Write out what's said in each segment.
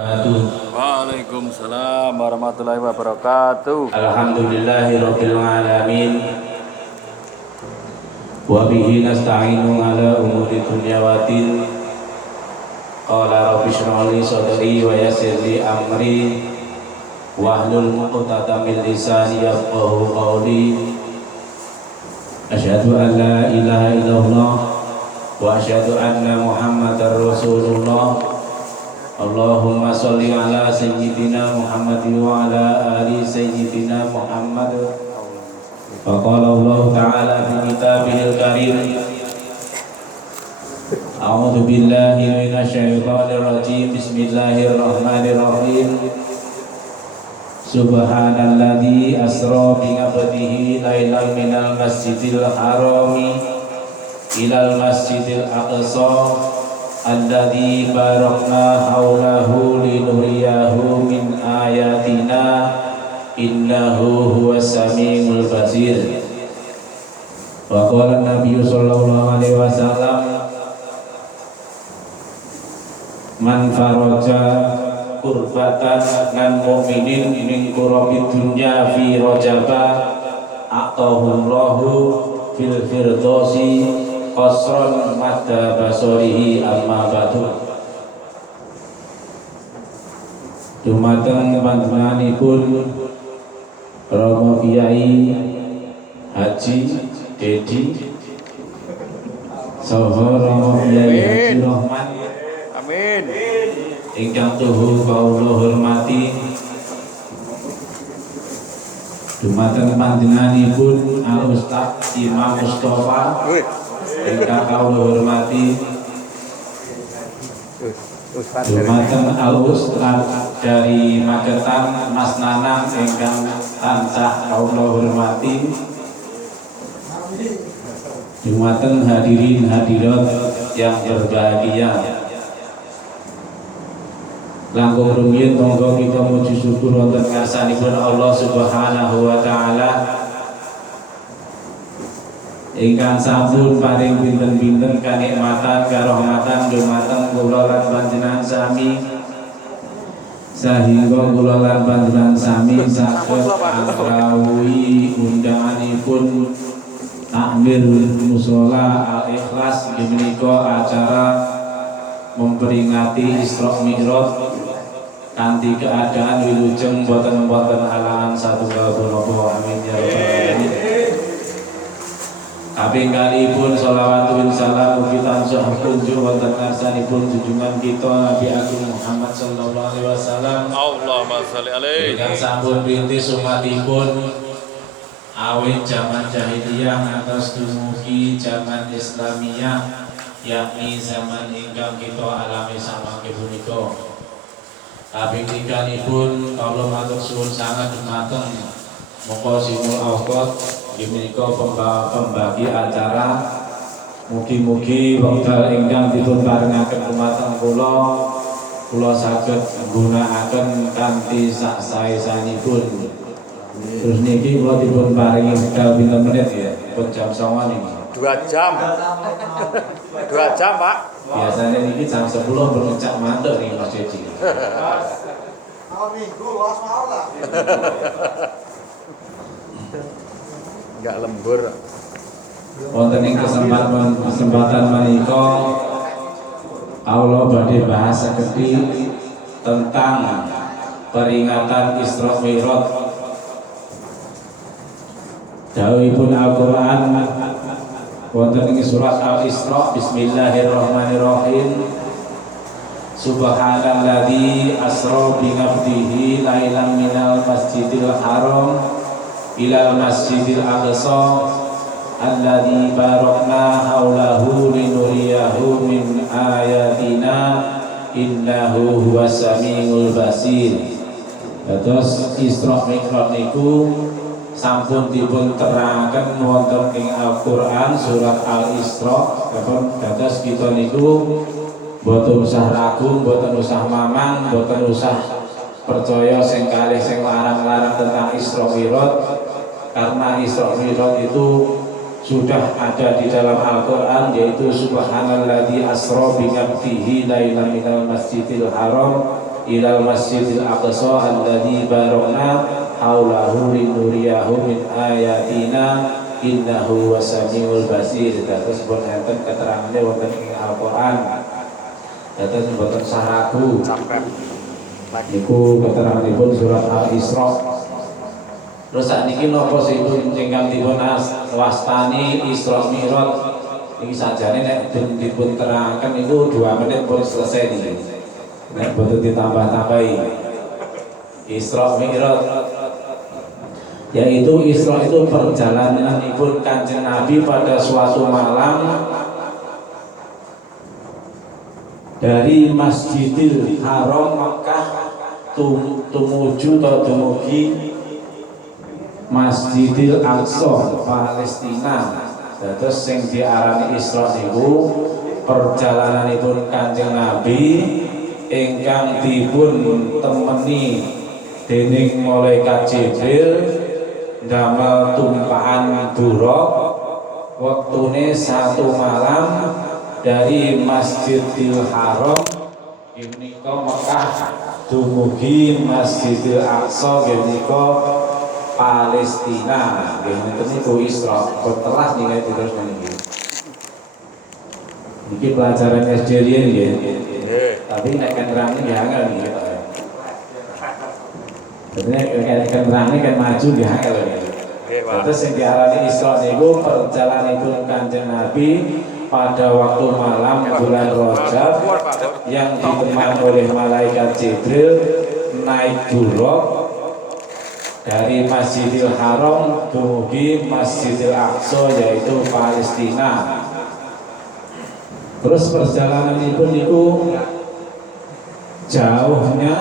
Waalaikumsalam warahmatullahi wabarakatuh. Alhamdulillahirabbil alamin. Wa bihi nasta'inu ala umuri dunya wa din. Qala rabbi shrah li sadri wa yassir li amri wahlul 'uqdatam min lisani yafqahu qawli. Asyhadu an la ilaha illallah wa asyhadu anna Muhammadar Rasulullah. Allahumma sholli ala sayyidina Muhammad wa ala ali sayyidina Muhammad. Faqala Allah ta'ala fi kitabihil karim. A'udzu billahi minasy syaithanir rajim. Bismillahirrahmanirrahim. Subhanalladzi asra bi 'abdihi lailan minal masjidil harami ilal masjidil aqsa alladzi barakna haulahu linuriyahu min ayatina innahu huwas samiul basir. Wa qala Nabi sallallahu alaihi wasallam man faraja kurbatan nan mu'minin min kurabid dunya fi rajaba aqahullahu fil firdausi qasran madda basarihi amma ba'du. Dumateng panjenenganipun Romo Kiai Haji Dedi saha Romo Kiai Haji Rahman, Amin. ingkang tuhu kawula hormati. Dumateng panjenenganipun Al Ustaz Imam Mustafa ingkang kawula hormati. Dumateng Al Ustaz dari Magetan Mas Nanang ingkang tansah kawula hormati. Dumateng hadirin hadirat yang berbahagia. Langkung rumiyin monggo kita muji syukur wonten ngarsanipun Allah Subhanahu wa taala ingkang sampun paring pinten-pinten kanikmatan karahmatan dumateng kula lan panjenengan sami, sehingga kula lan panjenengan sami saged angrawuhi undanganipun takmir mushola Al-Ikhlas menika acara memperingati Isra Mi'raj kanthi keadaan wilujeng boten-boten halangan satunggal punapa. Amin ya rabbal alamin. Kaping kalipun sholawat wa salam mugi tansah kunjuk wonten ngarsanipun junjungan kita Nabi Agung Muhammad sallallahu alaihi wasallam. Allahumma sholli alaihi. Ingkang sampun rintis umatipun awit zaman jahiliyah ngantos dumugi zaman Islamiyah, yakni zaman ingkang kita alami samangke punika. Kaping tiganipun kawula matur suwun sanget dumateng Muqasimul Awqat menika pembagi acara. Mugi-mugi wekdal ingkang dipun paringaken dumateng kula saged nggunakaken kanthi sak sae-saenipun. Terus niki kula dipun paringi wekdal pinten menit ya? Pun jam 09.00 niki. 2 jam. 2 jam, Pak. Biasanya niki jam 10 berngecak mantuk nih Mas Dedi. Minggu luas mau lah. Enggak lembur. Wonten ing kesempatan menika kawula badhe bahas sekedhik tentang peringatan Isra Mi'raj. Dawuhipun Al-Qur'an wonten ing surat Al-Isra, bismillahirrahmanirrahim. Subhanalladzi asra bi 'abdihi lailan minal masjidil haram ilal masjidil aqsa alladzi barakna haulahu linuriyahu min ayatina innahu huwas samiul basir. Dados Isra Mi'raj niku sampun dipun terangaken wonten ing Al-Qur'an surat Al-Isra. Dados kita niku boten usah ragu, boten usah mamang, boten usah percaya sing kalih sing larang-larang tentang Isra Mi'raj, karena Isra Mi'raj itu sudah ada di dalam Al-Quran, yaitu subhanalladzi asra bi 'abdihi lailan minal masjidil haram ilal masjidil aqsa alladzi barakna haulahu linuriyahu min ayatina innahu wasamiul basir. Dados pun enten keterangane wonten ing Al-Qur'an. Dados mboten sahaku. Niku keteranganipun surat Al-Isra. Terus sakniki napa sing ingkang dipun wastani Isra Mi'raj iki sajane nek dipun terangkan niku 2 menit pun selesai niki. Nek boten ditambah-tambahi. Isra Mi'raj yaitu Isra itu perjalananipun Kanjeng Nabi pada suatu malam dari Masjidil Haram Makkah tumuju atau dumugi Masjidil Aqsa Palestina. Terus sing diarani Isra niku perjalananipun Kanjeng Nabi ingkang dipun temeni dening malaikat Jibril damel tumpahan buruk wektune 1 malam dari Masjidil Haram menika Mekah dumugi Masjidil Aqsa menika Palestina. Nggih niku Isra telah nilai terus niki. Niki pelajaran SD riyen nggih. Tapi nek kan terang nggih angel nggih. Dadi nek kan terang kan maju nggih angel nggih. Terus sing diarani Isra niku perjalananipun Kanjeng Nabi pada waktu malam bulan Rajab yang ditemani oleh malaikat Jibril naik buruk dari Masjidil Haram dumugi Masjidil Aqsa yaitu Palestina. Terus perjalanan itu jauhnya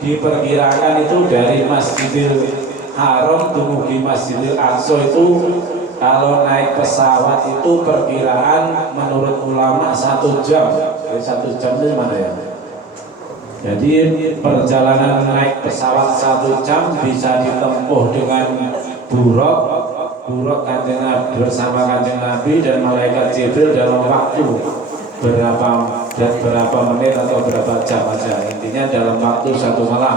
diperkirakan itu dari Masjidil Haram dumugi Masjidil Aqsa itu kalau naik pesawat itu perkiraan menurut ulama 1 jam. Jadi 1 jam itu mana ya? Jadi perjalanan naik pesawat 1 jam bisa ditempuh dengan buruk Kanjeng Nabi bersama Kanjeng Nabi dan malaikat Jibril dalam waktu berapa menit atau berapa jam aja. Intinya dalam waktu 1 malam.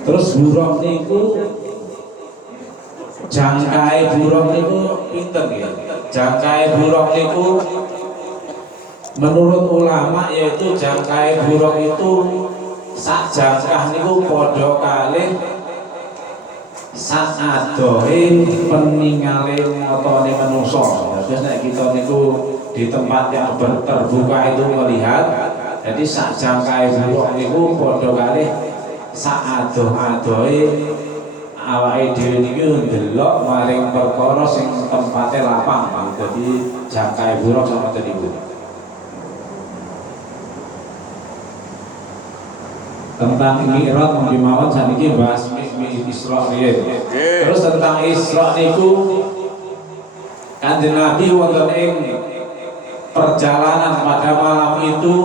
Terus buruk niku jangkai buruk niku pinten ya? Jangkai buruk niku menurut ulama yaitu jangkai buruk itu sak jangkah niku padha kalih sak adohe peningale motone manungsa. Terus nek kita niku di tempat yang terbuka itu melihat, jadi sak jangkai buruk niku padha kalih sak adoh-adohe awake dhewe niku ndelok maring perkara sing tempate lapang. Jadi jangkai buruk sama tadi Bu. Tentang Mi'raj mungkin mawon saniki bahas Isra riyen. Terus tentang Isra niku Kanjeng Nabi wonten ing perjalanan pada malam itu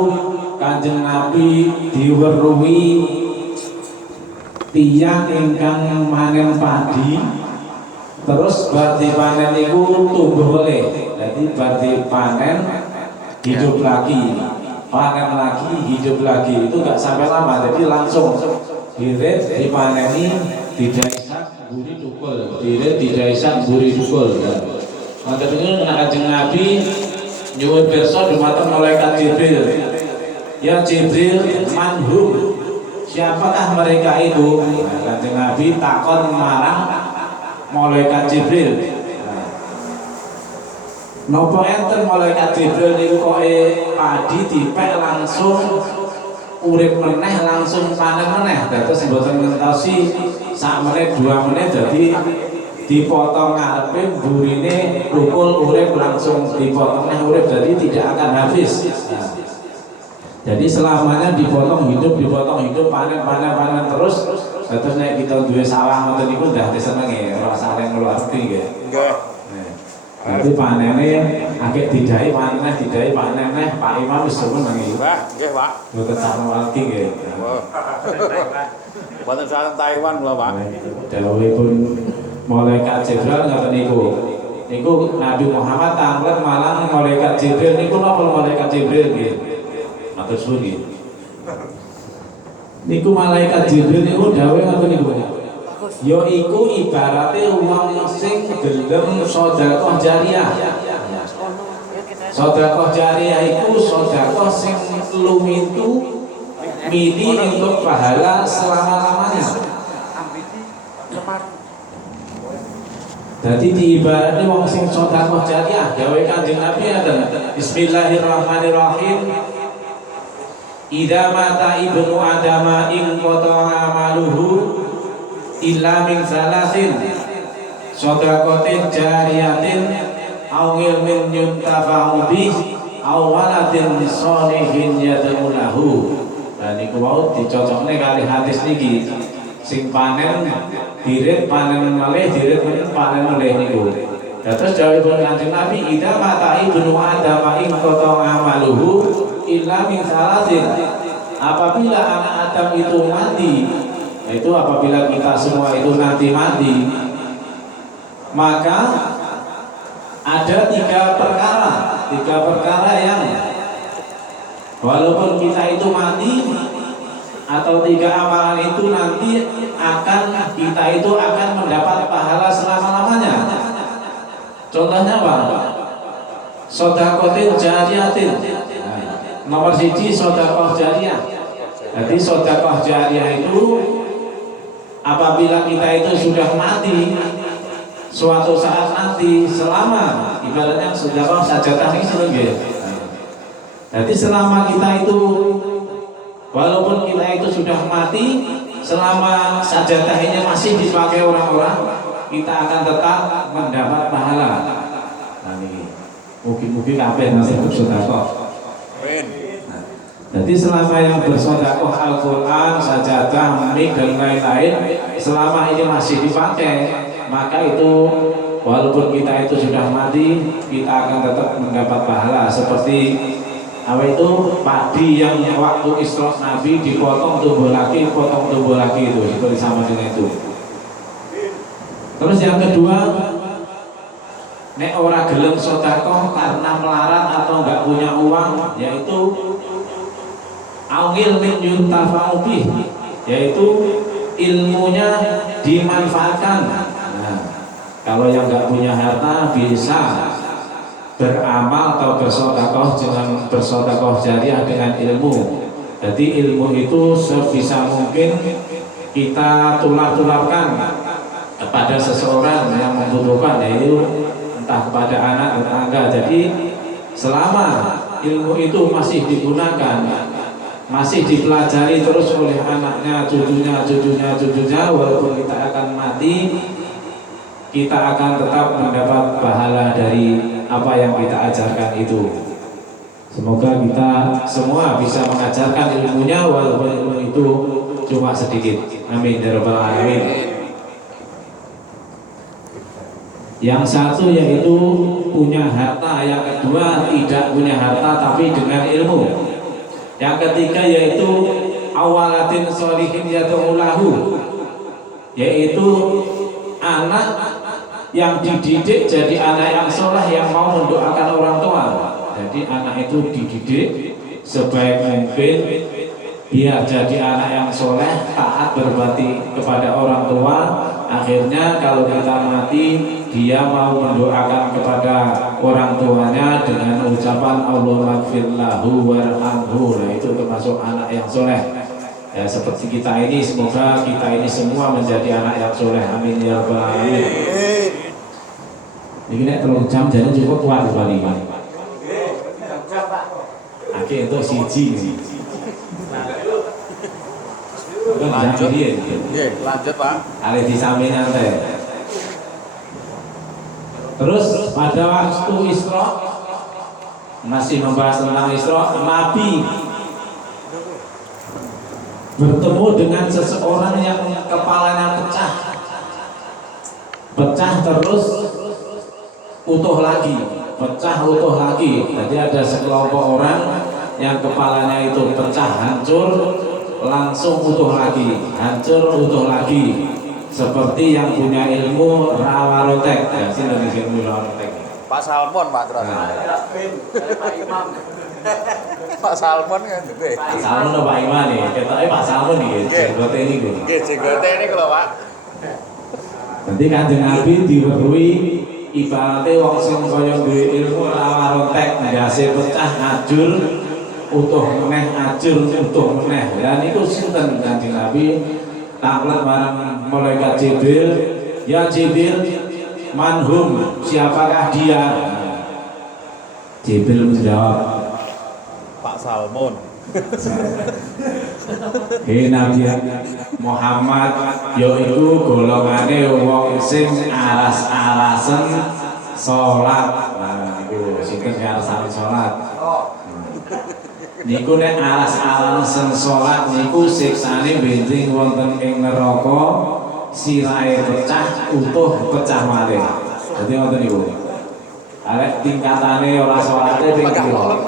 Kanjeng Nabi diweruhi tiyang ingkang manen padi. Terus berarti panen niku tumbuh oleh. Jadi berarti panen hidup lagi. Panen lagi, hidup lagi, itu nggak sampai lama, jadi langsung diret, dipaneni, didaisak, buri tukul, diret, didaisak, buri tukul. Maka itu Kanjeng Nabi nyuwun pirsa dumateng malaikat Jibril. Ya Jibril, manhum, siapakah mereka itu? Kanjeng Nabi takon marang malaikat Jibril. Napa enten malaikat Jibril niku koke padi dipek langsung urip meneh langsung panen meneh. Dados mboten ngentosi sak menit 2 menit dadi dipotong ngarepe burine tukul urip langsung dipotong neh urip jadi tidak akan habis. Jadi selamanya dipotong hidup panen terus. Dados nek kita duwe sawah ngoten niku ndah disenengi ora saling ngeluarti nggih. Nggih. Nanti panennya agak didai panen Pak Imam wis seneng nggih. Pak, nggih, Pak. Mboten sareng lagi nggih. Mboten sareng Taiwan lho, Pak. Dawuhipun malaikat Jibril ngoten niku. Niku Nabi Muhammad tanglet malang malaikat Jibril niku napa malaikat Jibril nggih. matur suwun. Niku malaikat Jibril niku dawuh ngoten niku. Ya iku ibarate wong sing gelem sedekah jariyah. Sedekah jariyah iku sedekah sing lumintu mili untuk pahala selama-lamanya. Jadi diibaratkan wong sing sedekah jariyah, dawuh Kanjeng Nabi ada Bismillahirrahmanirrahim. Idza mata ibnu adama in qata'a amaluhu illa min salasin shadaqatin jariyatin aw ilmin yuntafa'u bih aw waladin sholihin yad'u lahu. Dan iku wau dicocokne kali hadis niki sing panen dirit panen malih dirit panen malih niku. Terus dawuhipun Kanjeng Nabi idza mata ibnu adama in qata'a amaluhu illa min salasin. Apabila anak Adam itu mati, itu apabila kita semua itu nanti mati, maka ada tiga perkara yang walaupun kita itu mati atau tiga amalan itu nanti kita itu akan mendapat pahala selama-lamanya. Contohnya apa? Sedekatin jariyatin. Nomor 1 sedekah jariyah. Jadi sedekah jariyah itu apabila kita itu sudah mati suatu saat nanti, selama ibaratnya sedekah sajadah ini sebagai. Jadi selama kita itu walaupun kita itu sudah mati, selama sajadah ini masih dipakai orang-orang, kita akan tetap mendapat pahala. Nah ini mungkin kabeh masih sedekah. Jadi selama yang bersedekah Al-Quran, sajadah, mik dan lain-lain, selama ini masih dipakai, maka itu walaupun kita itu sudah mati, kita akan tetap mendapat pahala. Seperti apa itu padi yang waktu Isra Nabi dipotong tumbuh lagi, potong tumbuh lagi, itu seperti sama dengan itu. Terus yang kedua, nek ora gelem sedekah karena melarat atau enggak punya uang, yaitu awil min yuntafa'u bih, yaitu ilmunya dimanfaatkan. Nah, kalau yang enggak punya harta bisa beramal atau bersedekah dengan bersedekah jariyah dengan ilmu. Jadi ilmu itu sebisa mungkin kita tular-tularkan kepada seseorang yang membutuhkan, yaitu entah kepada anak tetangga. Jadi selama ilmu itu masih digunakan, masih dipelajari terus oleh anaknya, cucunya, walaupun kita akan mati, kita akan tetap mendapat pahala dari apa yang kita ajarkan itu. Semoga kita semua bisa mengajarkan ilmunya walaupun ilmu itu cuma sedikit. Amin ya rabbal alamin. Yang satu yaitu punya harta, yang kedua tidak punya harta tapi dengan ilmu. Yang ketiga yaitu awalatin sholihin yad'u lahu, yaitu anak yang dididik jadi anak yang soleh yang mau mendoakan orang tua. Jadi anak itu dididik sebaik mungkin biar jadi anak yang soleh, taat berbakti kepada orang tua. Akhirnya kalau kita mati, dia mau mendoakan kepada orang tuanya dengan ucapan Allahumma gfirlahu warhamhu. Nah, itu termasuk anak yang soleh. Ya, seperti kita ini, semoga kita ini semua menjadi anak yang soleh. Amin ya rabbal alamin. Ini nek 3 jam jadi cukup kuat kali. Oke, itu siji. Lanjut Pak. Hari di samping nanti. Terus pada waktu Isra, masih membahas tentang Isra, Nabi bertemu dengan seseorang yang kepalanya pecah terus utuh lagi. Jadi ada sekelompok orang yang kepalanya itu pecah, hancur, langsung utuh lagi, seperti yang punya ilmu rawarotek. Ya, sini ilmu rawarotek. Pak Salmon Pak terus. Nah. Pak Imam. Pak Salmon kan gede. Pak Salmon apa Pak Iman nih? Ketoknya Pak Salmon nih, jenggote ini gue. Nggih, jenggote ini kalau Pak. Nanti Kanjeng Nabi diweruhi ibaratnya wong sing kaya duwe ilmu ora rontek ndase pecah ngajur utuh meneh ajur utuh meneh. Lah niku sinten Kanjeng Nabi taklet marang malaikat Jibril, "Ya Jibril, manhum, siapakah dia?" Jibril menjawab, Pak Salmon. "Hei Nabi Muhammad, yaiku golongane wong sing aras-arasen salat." Nah niku sinten aras-arasen salat? Niku nek aras-arasen salat niku siksane benjing wonten ing neraka, sirahe pecah utuh pecah malih. Dadi ngoten niku. Arek tingkatane ora salate ping pira?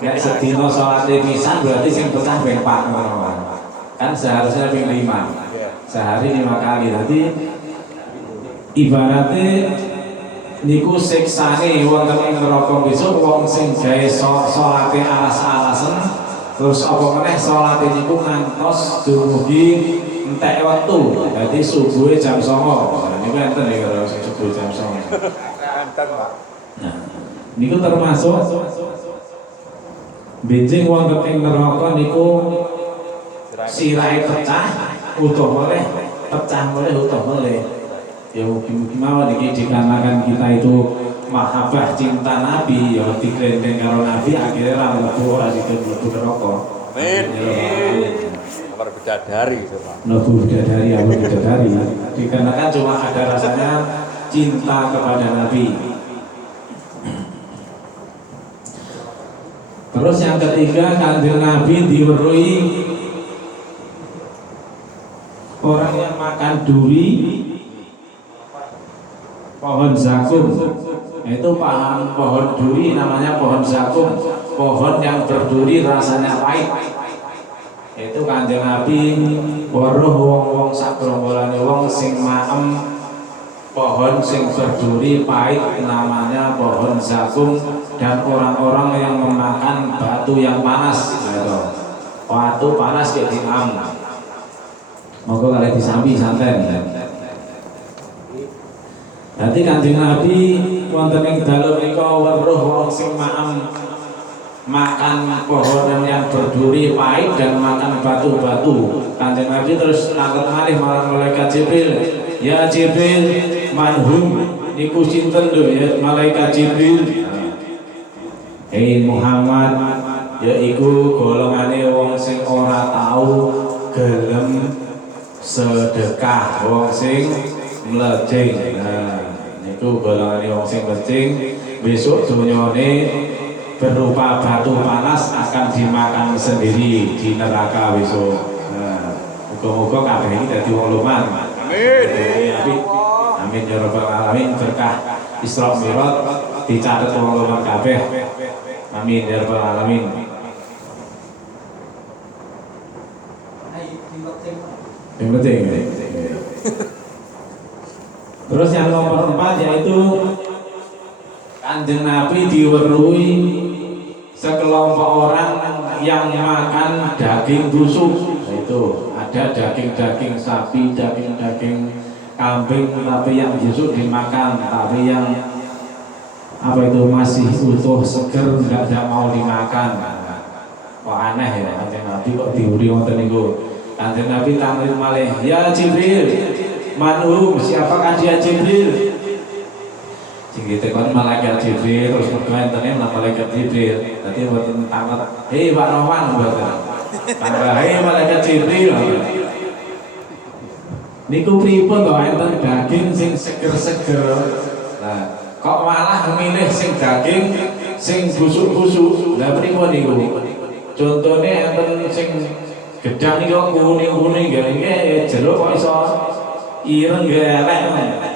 Nek sedina salate pisan berarti sing pecah ping 4 ngono. Kan seharusnya ping 5. Sehari 5 kali. Dadi ibaratnya niku siksane wonten ing neraka besok wong sing gawe salate aras-arasen terus apa meneh salate niku ngantos dumugi entek wektu. Dadi subuhe jam 09.00. Nah niku enten ya karo sing subuh jam 09.00. Enten, Pak. Nah, niku termasuk benjing wonten ing neraka niku sirahe pecah utuh meleh, pecah meleh utuh meleh. Ya mugi-mugi mawon iki dikarenakan kita itu mahabbah cinta Nabi ya dikrendeng karo Nabi akhirnya ra mlebu ora mlebu neraka. Amin. Nomor bidadari itu, Pak. Mlebu bidadari apa bidadari dikarenakan cuma ada rasanya cinta kepada Nabi. Terus yang ketiga, Kanjeng Nabi diweruhi orang yang makan duri pohon zakum. Itu paham pohon duri namanya pohon zakum, pohon yang berduri rasanya pahit. Itu Kanjeng Nabi weruh wong-wong sakrombolane wong sing maem pohon sing berduri pahit namanya pohon zakum, dan orang-orang yang memakan batu yang panas gitu. Batu panas kayak diam. Monggo kalian disambi santen. Nanti Kanjeng Nabi wonten ing dalem nika weruh wong sing makan pohon yang berduri pahit dan makan batu-batu. Kanjeng Nabi terus takut malih marang malaikat Jibril, "Ya Jibril, manhum niku sinten lho ya malaikat Jibril?" "Hei Muhammad, yaiku golongane wong sing ora tau gelem sedekah, wong sing mlejing." Nah, niku golongane wong sing mlejing besok dunyane berupa batu panas akan dimakan sendiri di neraka besok. Nah, muga-muga kabeh iki dadi wong luman. Amin. Amin ya rabbal alamin, berkah Isra Mi'raj dicatet wong luman kabeh. Amin ya rabbal alamin. Yang penting. Terus yang nomor 4 yaitu Kanjeng Nabi diweruhi sekelompok orang yang makan daging busuk. Itu ada daging-daging sapi, daging-daging kambing, tapi yang busuk dimakan, tapi yang apa itu masih utuh seger tidak mau dimakan. Kok aneh ya Kanjeng Nabi kok diwuri wonten niku. Kanjeng Nabi tamrin malih, "Ya Jibril, manhum, siapakah dia Jibril?" Sing ditekoni malaikat Jibril, terus mergo entene malaikat Jibril. Dadi wonten tanget, "Hei Pak Roman," mboten. Tangga, "Hei malaikat Jibril." Niku pripun to enten daging sing seger-seger. Nah, kok malah milih sing daging sing busuk-busuk. Lah pripun niku? Contone enten sing gedang niku kuning-kuning nggih jeruk kok iso ireng nggih elek.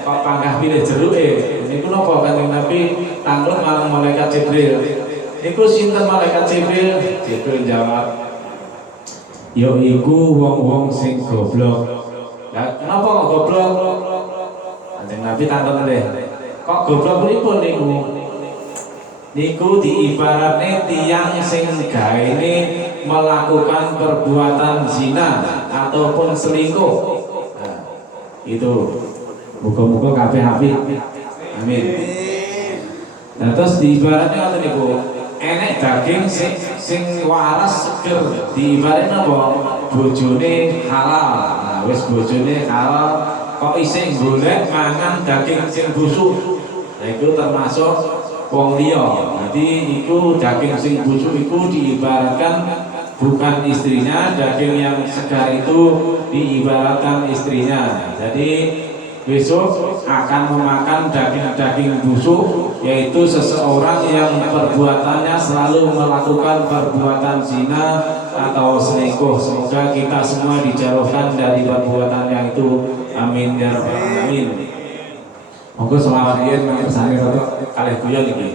Kok panggah pilih jeruke. Niku napa Kanjeng Nabi tanglet marang malaikat Jibril. Niku sinten malaikat Jibril? Jibril jawab, "Ya iku wong-wong sing goblok." Lah kenapa kok goblok? Kanjeng Nabi takon nggih. Kok goblok pripun niku? niku diibaratne tiyang sing gaene melakukan perbuatan zina ataupun selingkuh. Nah, itu muga-muga kabeh apik. Amin. Nah, terus diibaratne ngoten niku, enek daging sing waras seger, diibaratne apa? Bojone halal. Nah, wis bojone halal kok isih golek mangan daging sing busuk. Nah, itu termasuk wong liya. Jadi iku daging sing busuk iku diibaratkan bukan istrinya, daging yang segar itu diibaratkan istrinya. Jadi besok akan memakan daging-daging busuk, yaitu seseorang yang perbuatannya selalu melakukan perbuatan zina atau selingkuh. Semoga kita semua dijauhkan dari perbuatan yang itu. Amin ya rabbal alamin. Monggo selawat yen mengersani rada kalih guyon iki.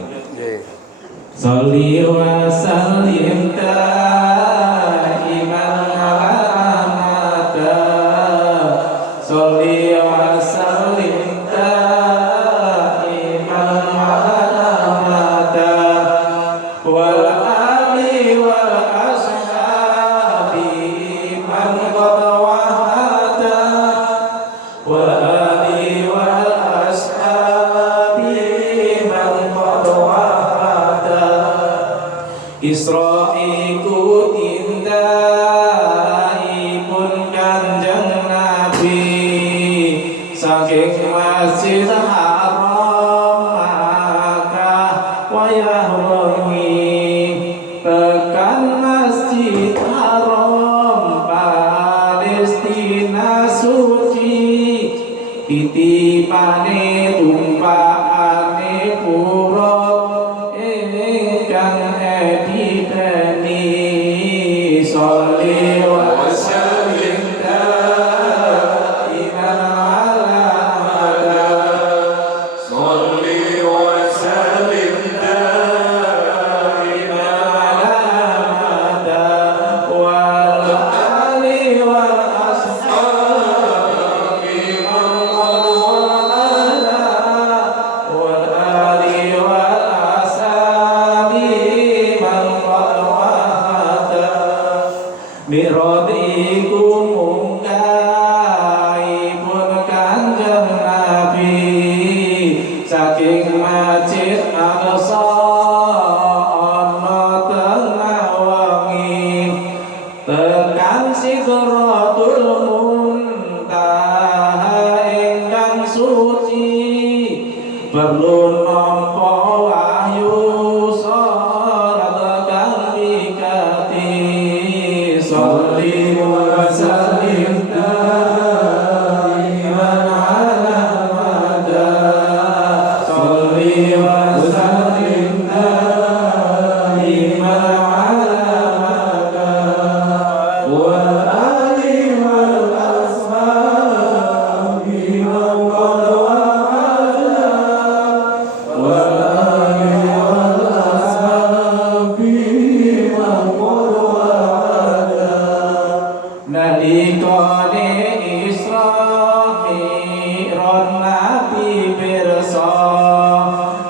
Sholli wa sallim daiman ala mata. Sholli wa sallim daiman ala mata. Wal ali wal ashabi man qad wahada. Wal ali wal ashabi man qad wahada. Isra'iku tindaipun Kanjeng Nabi saking Masjid Haram Makkah wayah wengi tekan Masjid Haram Palestina suci titipane tumpakane pura ingkang editeni. Sholli wa sallim daiman ala mada. Sholli wa sallim daiman ala mada. Wal ali wal ashabi man qad wa'ala. Wal ali wal ashabi man qad wa'ada. Miradiku mungkaipun Kanjeng Nabi saking Masjid Aqsa ana tengah wengi tekan Sidratul Muntaha ingkang suci perlu nampa wahyu salat kang wigati. Sholli wa sallim daiman ala mada. Sholli wa sallim daiman ala mada. Wal ali wal ashabi man qad wa'ada. Wal ali wal ashabi man qad wa'ada. Nalikane Isra Mi'raj Nabi pirsa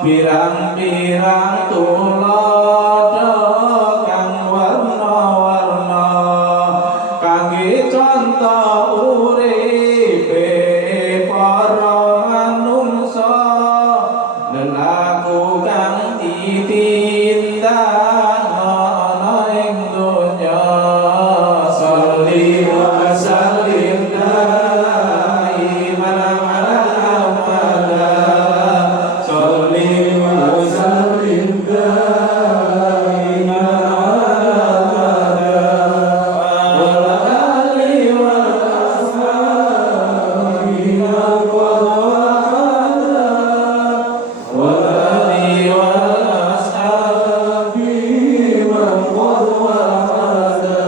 pirang-pirang tuladha kang warna-warna kangge contoh uripe para manungsa. Lelaku kang ditindak ana ing donya. Sholli wa sallim daiman ala mada. Sholli wa sallim daiman ala mada. Wal ali wal ashabi man qad wa'ada. Wal ali wal ashabi man qad wa'ada.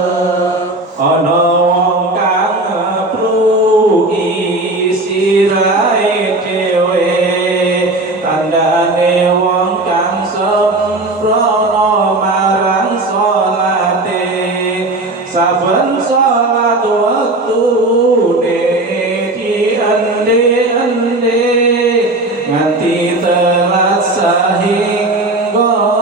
Ana wong kang ngepruki sirahe dhewe tandane wong kang sempurna marang salate. Saben salat wektune diende-ende nganti telat sahingga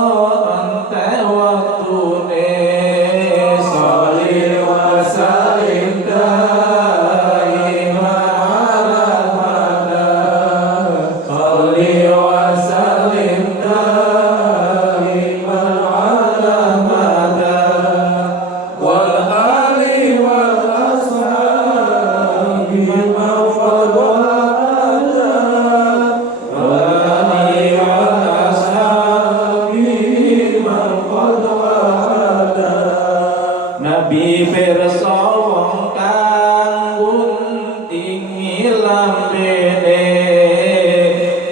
Nabi pirsa wong kang guntingi lambene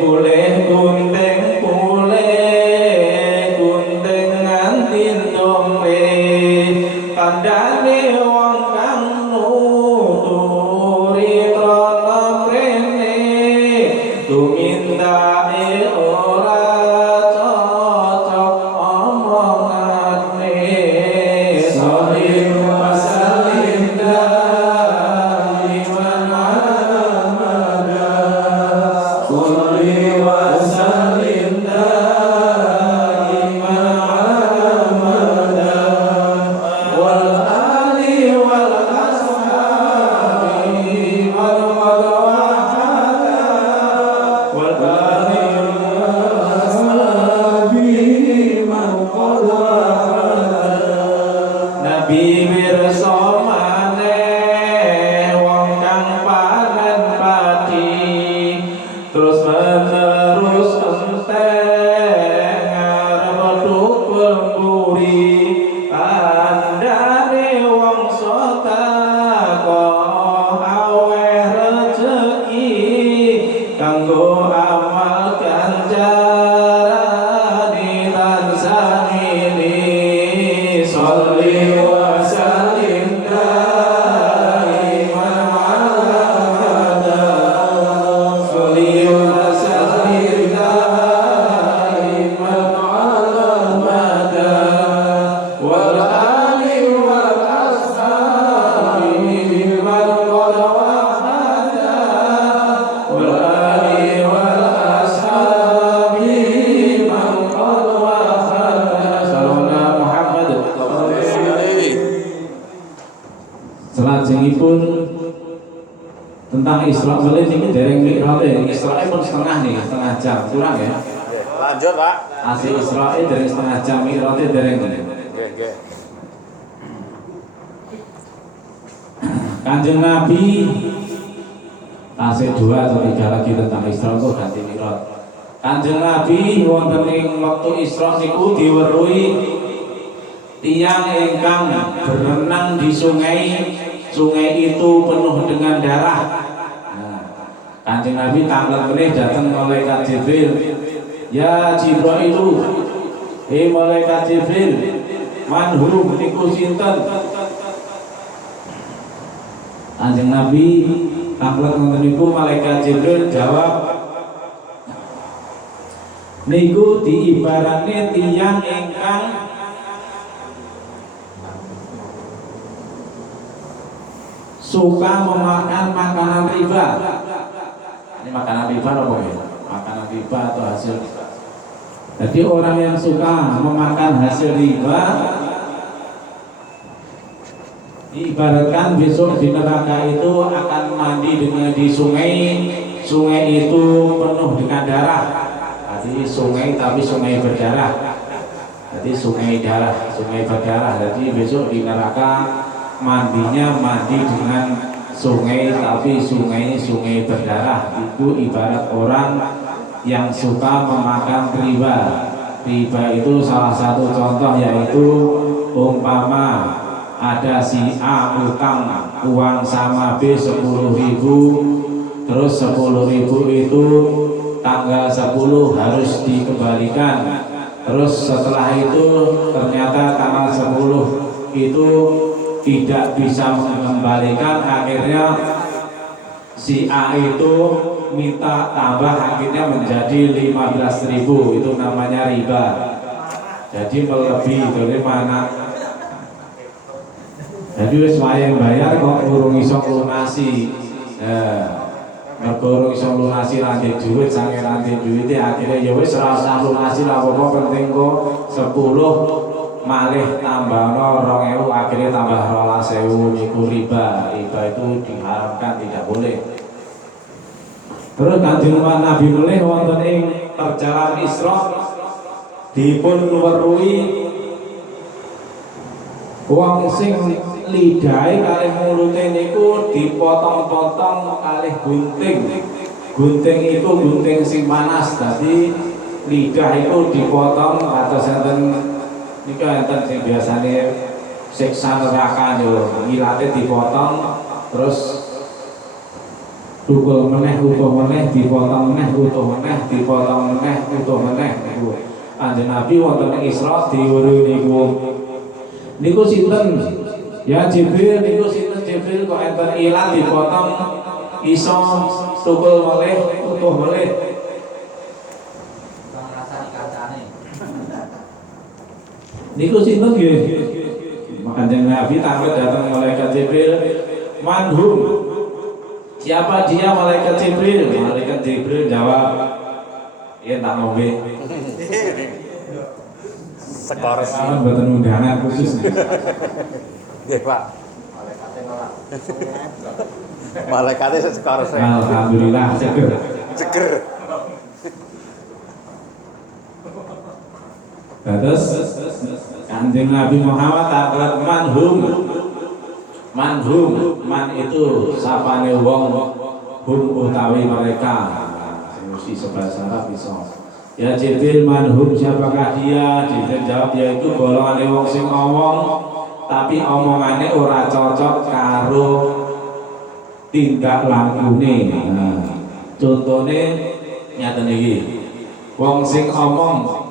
boleh gunting nganti dombe kandhane wong kang nuturi krana mrene tumindake ora cocok omongane sholli wa sallim daiman abada sholli wa sallim daiman abada wal ali wal ashabi wal qadwahada wal ali wal ashabi man qadwahada Nabi pirsa maneh wong kang panen padi terus menerus enteng ngarep tukul mburi kandhane wong sedekah aweh rejeki kanggo amal ganjarane lan sangili sholli wa sallim daiman abada sholli wa sallim daiman abada wal ali wal ashabi man qad wahada wal ali wal ashabi man qad wahada sallallahu Muhammad. Selajengipun tentang Isra Mi'raj ini dereng Mi'raj Isra pun setengah nih, setengah jam kurang ya. Lanjut, Pak. Asli Isra dereng setengah jam, Mi'raj dereng. Oke. Kanjeng Nabi tasih 2 atau 3 lagi tentang Isra kok ganti Mi'raj. Kanjeng Nabi wonten ing wektu Isra niku diweruhi tiyang ingkang berenang di sungai itu penuh dengan darah. Nah, Kanjeng Nabi tanglet meneh datang malaikat Jibril. Ya Jibril, malaikat Jibril, manhum niku sinten? Kanjeng Nabi tanglet ngoten niku malaikat Jibril jawab, niku diibaratne tiyang ingkang suka memakan makanan riba. Ini makanan riba apa ya? Makanan riba atau hasil riba. Jadi orang yang suka memakan hasil riba diibaratkan besok di neraka itu akan mandi dengan di sungai itu penuh dengan darah. Jadi sungai tapi sungai berdarah. Jadi sungai berdarah. Jadi besok di neraka mandinya mandi dengan sungai tapi sungai berdarah. Itu ibarat orang yang suka memakan riba. Riba itu salah satu contoh, yaitu umpama ada si A utang uang sama B 10.000, terus 10.000 itu tanggal 10 harus dikembalikan. Terus setelah itu ternyata tanggal 10 itu tidak bisa mengembalikan, akhirnya si A itu minta tambah, akhirnya menjadi 15.000. Itu namanya riba. Jadi melebihi dari mana? Jadi wis wayang bayar kok urung iso lunasi. Mergo iso lunasi ranting duit, sange ranting duwite akhirnya ya wis ora usah lunasi lah, apa penting kok 10 malih tambahno 2.000, akhirnya tambah 12.000, niku riba. Riba itu diharamkan, tidak boleh. Terus Kanjeng Nabi mulih wonten ing perjalanan Isra dipun weruhi wong sing lidahe kalih mulute niku dipotong-potong kalih gunting. Gunting itu gunting sing panas, dadi lidah itu dipotong atau enten nika enten sing biasane siksa neraka yo ilate dipotong terus tukul meneh utuh meneh dipotong meneh utuh meneh dipotong meneh utuh meneh niku. Kanjeng Nabi wonten ing Isra diweruhi niku sinten? Ya Jibril niku sinten Jibril kok enten ilat dipotong iso tukul melih utuh melih. Ngrasani kancane. Niku sinten nggih? Kanjeng Nabi tampil datang malaikat Jibril, manhum. Siapa dia malaikat Jibril? Malaikat Jibril jawab, "Iya tak ngombe." Sekor sih. Salam mboten undangan khusus. Nggih, Pak. Malaikate sekor sih. Alhamdulillah seger. Seger. Terus Kanjeng Nabi Muhammad taklet manhum. Manhum, man itu sapane wong, hum utawi mereka. Mesti sebahasa Arab bisa. Ya Jibril manhum siapakah dia? Jibril jawab yaitu golongan wong sing ngomong tapi omongannya ora cocok karo tindak lakune. Nah, contohnya nyata niki. Wong sing ngomong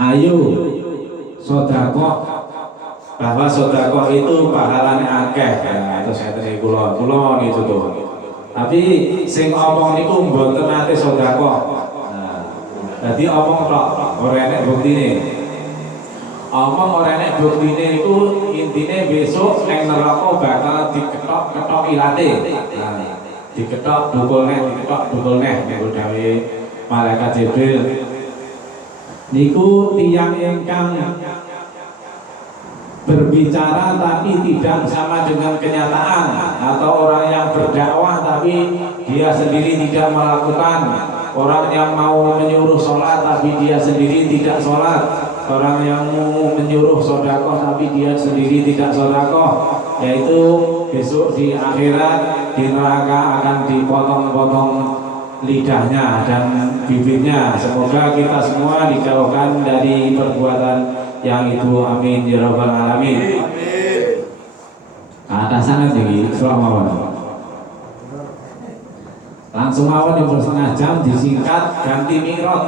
ayo sedekah bahwa sedekah itu pahalanya akeh. Nah, terus saya tadi kula gitu tuh. Tapi sing omong niku mboten nate sedekah. Nah, dadi omong tok ora enek buktine. Omong ora enek buktine iku intine besok ning neraka bakal diketok-ketok ilate. Nah, diketok dukul neh niku dawuhe malaikat Jibril. Niku tiyang ingkang berbicara tapi tidak sama dengan kenyataan, atau orang yang berdakwah tapi dia sendiri tidak melakukan, orang yang mau menyuruh sholat tapi dia sendiri tidak sholat, orang yang mau menyuruh sedekah tapi dia sendiri tidak sedekah, yaitu besok di akhirat di neraka akan dipotong-potong lidahnya dan bibirnya. Semoga kita semua dijauhkan dari perbuatan yang itu, amin ya rabbal alamin. Atas sana tinggi, selamat. Langsung awal yang setengah jam disingkat ganti mikrot.